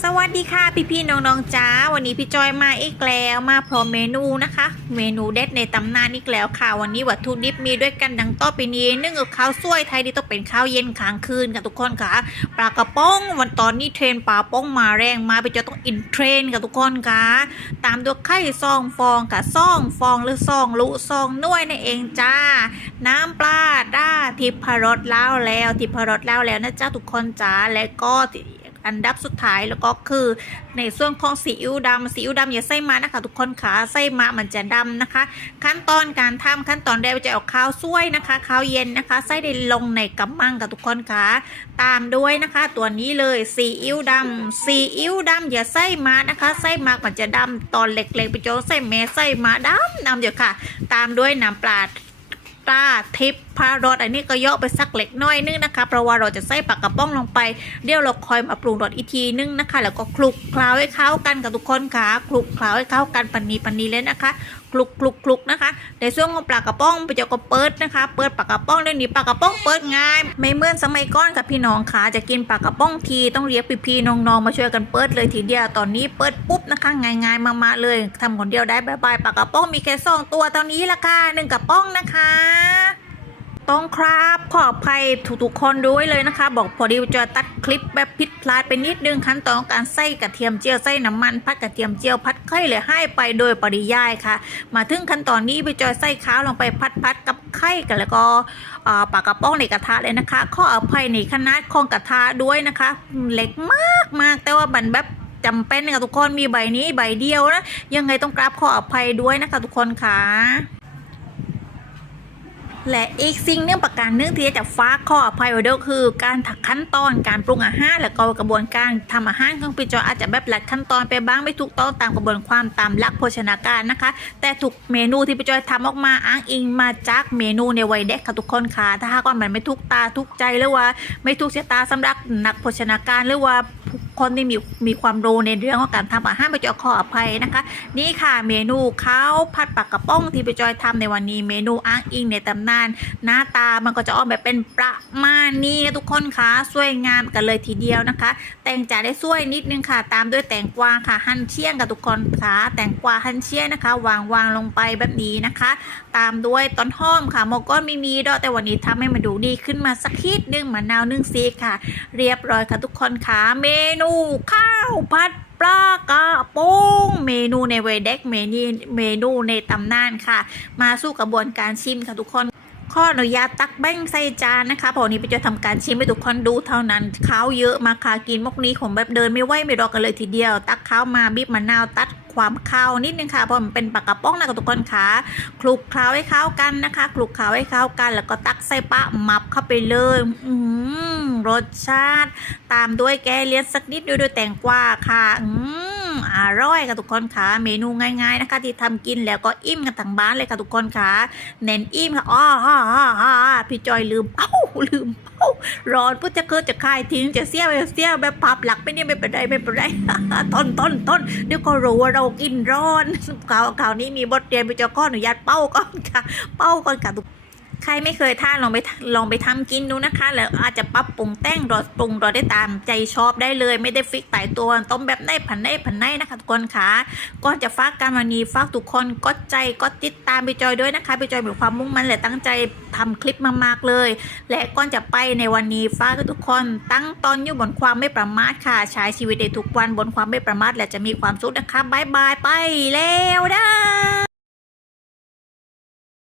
สวัสดีค่ะพี่พี่ๆน้องๆจ้าวันนี้พี่จอยมาอีกแล้วมาพร้อมเมนูนะคะ เมนูเด็ดในตำนานอีกแล้วค่ะ วันนี้วัตถุดิบมีด้วยกันดังต่อไปนี้นึ่งกับข้าวสวยไทยที่ต้องเป็นข้าวเย็นค้างคืนค่ะทุกคนค่ะปลากระป๋องวันตอนนี้เทรนปลาป้องมาแรงมาพี่จอยต้องอินเทรนกับทุกคนค่ะตามด้วยไข่ซองฟองกับซองฟองหรือซองลุซองน้วยนั่นเองจ้า น้ำปลาด้าทิพรสแล้วแล้วทิพรสแล้วแล้วนะจ้าทุกคนจ้าและก็ อันดับสุดท้ายแล้วก็คือในส่วนของซีอิ๊วดำซีอิ๊วดำอย่าใส่มานะคะ ทุกคนขาใส่มามันจะดำนะคะ ขั้นตอนการทำขั้นตอนแรกจะเอาข้าวสวยนะคะข้าวเย็นนะคะ ใส่ได้ลงในกำมังกับทุกคนขาตามด้วยนะคะ ตัวนี้เลยซีอิ๊วดำซีอิ๊วดำอย่าใส่มานะคะใส่มามันจะดำตอนเล็กๆไปโจใส่เมใส่มาดำดำเดี๋ยวค่ะ ตามด้วยน้ำปลา ปลาทิพพารสอันนี้ก็ย่อไปสักเล็กน้อยนึงนะคะ เพราะว่าเราจะใส่ปากกระป๋องลงไป เดี๋ยวเราคอยมาปรุงรสอีกทีนึงนะคะ แล้วก็คลุกเคล้าให้เข้ากันกับทุกคนค่ะ คลุกเคล้าให้เข้ากันปันนีปันนีเลยนะคะ คลุกคลุกคลุกนะคะ ในส่วนของปากกระป๋องไปเจ้าก็เปิดนะคะ เปิดปากกระป๋องเรื่องนี้ปากกระป๋องเปิดง่าย ไม่เหมือนสมัยก่อนกับพี่น้องค่ะ จะกินปากกระป๋องทีต้องเรียกพี่ๆน้องๆมาช่วยกันเปิดเลยทีเดียว ตอนนี้เปิดปุ๊บนะคะง่ายๆมาๆเลยทำคนเดียวได้บายบายปากกระป๋องมีแค่สองตัวเท่านี้ละค่ะหนึ่งกระป๋องนะคะต้องครับขออภัยทุกๆคนด้วยเลยนะคะ บอกพอดีจะตัดคลิปแบบผิดพลาดไปนิดนึงขั้นตอนการใส่กระเทียมเจียวใส่น้ำมันพัดกระเทียมเจียวพัดไข่เลยให้ไปโดยปริยายค่ะ มาถึงขั้นตอนนี้ไปจอยใส่ข้าวลงไปพัดพัดกับไข่กันแล้วก็ปากระป๋องในกระทะเลยนะคะขออภัยในขนาดของกระทะด้วยนะคะเล็กมากมากแต่ว่ามันแบบจำเป็นนะคะทุกคนมีใบนี้ใบเดียวนะยังไงต้องกราบขออภัยด้วยนะคะทุกคนค่ะ และอีกสิ่งหนึ่องประการหนึ่งที่จะฟ้ากข้ออภัยไว้ด้วยคือ การถักขั้นตอนการปรุงอาหารและก็กระบวนการทำอาหารของพี่จออาจจะแบบหลัดขั้นตอนไปบ้างไม่ถูกต้องตามกระบวนความตามหลักโภชนาการนะคะ แต่ทุกเมนูที่พี่จอยทำออกมาอ้างอิงมาจากเมนูในวัยเด็กค่ะทุกคนค่ะถ้าหากว่ามันไม่ถูกตาถูกใจหรือว่า ไม่ถูกชะตาสำหรับนักโภชนาการหรือว่า คนที่มีมีความรู้ในเรื่องของการทำอาหารพี่จอยขออภัยนะคะ นี่ค่ะเมนูข้าวผัดปลากระป๋องที่พี่จอยทำในวันนี้ เมนูอ้างอิงในตำนาน หน้าตามันก็จะออกแบบเป็นประมาณนี้ทุกคนคะสวยงามกันเลยทีเดียวนะคะ แต่งจานได้สวยนิดนึงค่ะ ตามด้วยแตงกวาค่ะหั่นเชี่ยงกับทุกคนค่ะแตงกวาหั่นเชี่ยงนะคะ วางวางลงไปแบบนี้นะคะ ตามด้วยต้นหอมค่ะโมก้อนไม่มีดอกแต่วันนี้ทำให้มันดูดีขึ้นมาสักนิดนึงมะนาวนึ่งซีค่ะ เรียบร้อยค่ะทุกคนค่ะเมนูข้าวผัดปลากระป๋องเมนูในเวเด็กเมนูเมนูในตำนานค่ะ มาสู้กระบวนการชิมค่ะทุกคนขออนุญาตตักแบ่งใส่จานนะคะพราะวันนี้ไปจะทำการชิมให้ทุกคนดูเท่านั้นข้าวเยอะมาค่ะกินมกนี้ผมแบบเดินไม่ไหวไม่รอกันเลยทีเดียว ตักข้าวมาบีบมะนาวตัดความข้าวนิดนึงค่ะเพราะมันเป็นปากกระป๋องนะคะทุกคนค่ะคลุกเคล้าให้ข้าวกันนะคะคลุกเคล้าให้ข้าวกัน แล้วก็ตักใส่ปะมับเข้าไปเลย อืม รสชาติ ตามด้วยแกเลียนสักนิดด้วยด้วยแตงกวาค่ะอืมอร่อยค่ะทุกคนค่ะ เมนูง่าย ๆนะคะ ที่ทำกินแล้วก็อิ่มกันทั้งบ้านเลยค่ะทุกคนค่ะ เน้นอิ่มค่ะอ้อฮ่าฮ่าฮ่าพี่จอยลืมเอ้าลืมเอ้าร้อนปุ๊บจะเกิดจะคายทิ้งจะเสี้ยวจะเสี้ยวแบบพับหลักไม่เนี่ยไม่เป็นไรไม่เป็นไรต้นต้นต้นเดี๋ยวก็รู้ว่าเรากินร้อนข่าวข่าวนี้มีบทเรียนพี่จอยก็อนุญาตเป้าก่อนค่ะ เป้าก่อนค่ะทุก ใครไม่เคยทานลองไปลองไปทำกินดูนะคะ แล้วอาจจะปรับปรุงแต่งรสปรุงรสได้ตามใจชอบได้เลย ไม่ได้ฟิกตายตัวต้มแบบไหนผันไหนผันไหนนะคะทุกคนค่ะก่อนจะฝากการวันนี้ฝากทุกคนกดใจกดติดตามไปจอยด้วยนะคะไปจอยมีความมุ่งมั่นและตั้งใจทำคลิปมากๆเลย และก่อนจะไปในวันนี้ฝากทุกคนตั้งตอนอยู่บนความไม่ประมาทค่ะ ใช้ชีวิตในทุกวันบนความไม่ประมาทและจะมีความสุขนะคะบายบายไปแล้วนะ